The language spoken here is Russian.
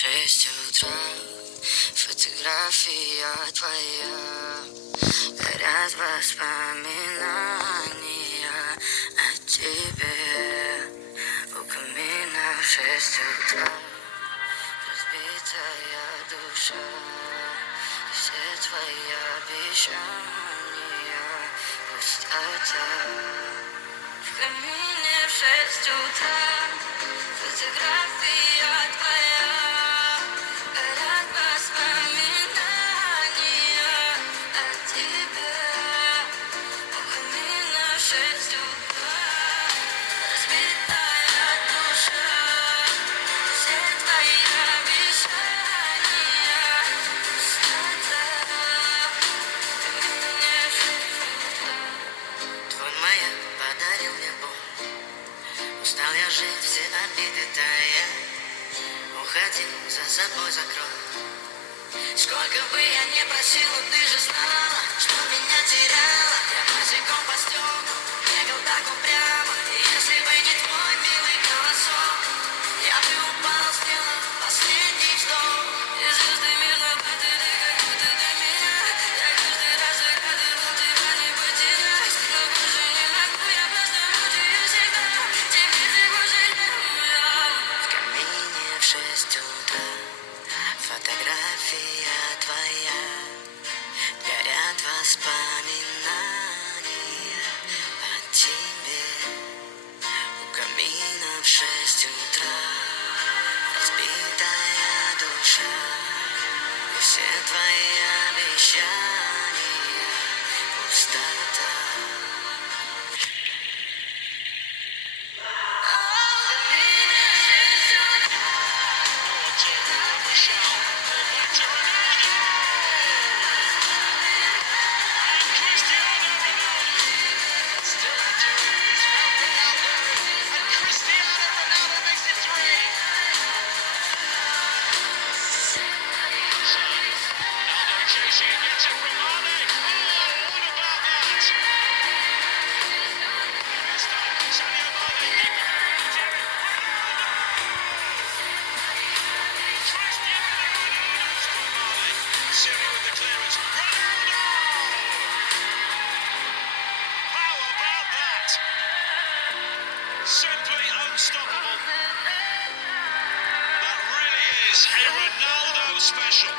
6 утра, фотография твоя, горят воспоминания о тебе. У камина в 6 утра, разбитая душа, все твои обещания, пустота. В камине в 6 утра, фотография твоя, горят воспоминания о тебе. У камина в 6 утра, разбитая душа, все твои обещания, пустота. В камине в 6 утра, твой маяк подарил мне боль. Устал я жить, все обиды тая. Уходи, за собой закрой. Сколько бы я ни просила, ты же знала, что меня теряла. Я босиком по стеклам бегал так упрямо. И если бы не твой милый голосок, я бы упал, сделал последний вздох. И звезды мирно падали, как будто до меня. Я каждый раз загадывал тебя не потерять. Но больше не могу, я просто мучаю себя. Теперь ты больше не моя. В камине в 6 утра, фотография твоя, горят воспоминания о тебе. У камина в 6 утра, разбитая душа, и все твои обещания, пустота. Simply unstoppable. That really is a Ronaldo special.